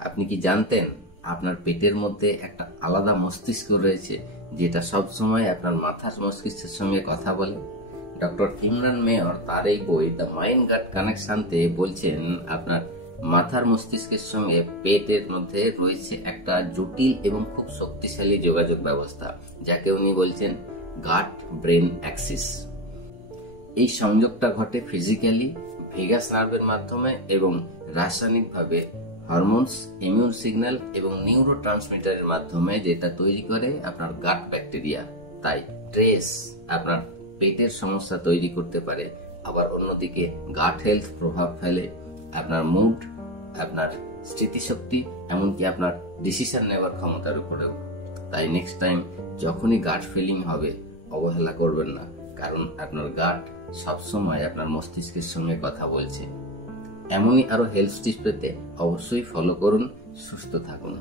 আপনি কি জানতেন আপনার পেটের মধ্যে একটা আলাদা মস্তিষ্ক রয়েছে যেটা সব সময় আপনার মাথার মস্তিষ্কের সঙ্গে কথা বলে? ডক্টর ইমরান মেয়র তার এই বই দ্য মাইন্ড গাট কানেকশনতে বলছেন আপনার মাথার মস্তিষ্কের সঙ্গে পেটের মধ্যে রয়েছে একটা জটিল এবং খুব শক্তিশালী যোগাযোগ ব্যবস্থা, যাকে উনি বলছেন গাট ব্রেন অ্যাক্সিস। এই সংযোগটা ঘটে ফিজিক্যালি ভেগাস নার্ভের মাধ্যমে এবং রাসায়নিকভাবে হরমোনস, ইমিউন সিগন্যাল এবং নিউরো ট্রান্সমিটারের মাধ্যমে, যেটা তৈরি করে আপনার গাট ব্যাকটেরিয়া। তাই স্ট্রেস আপনার পেটের সমস্যা তৈরি করতে পারে, আবার অন্যদিকে গাট হেলথ প্রভাব ফেলে আপনার মুড, আপনার স্মৃতিশক্তি, এমনকি আপনার ডিসিশন নেওয়ার ক্ষমতার উপরেও। তাই নেক্সট টাইম যখনই গাট ফিলিং হবে অবহেলা করবেন না, কারণ আপনার গাট সবসময় আপনার মস্তিষ্কের সঙ্গে কথা বলছে। এমনই আরো হেলথ টিপস পেতে অবশ্যই ফলো করুন। সুস্থ থাকুন।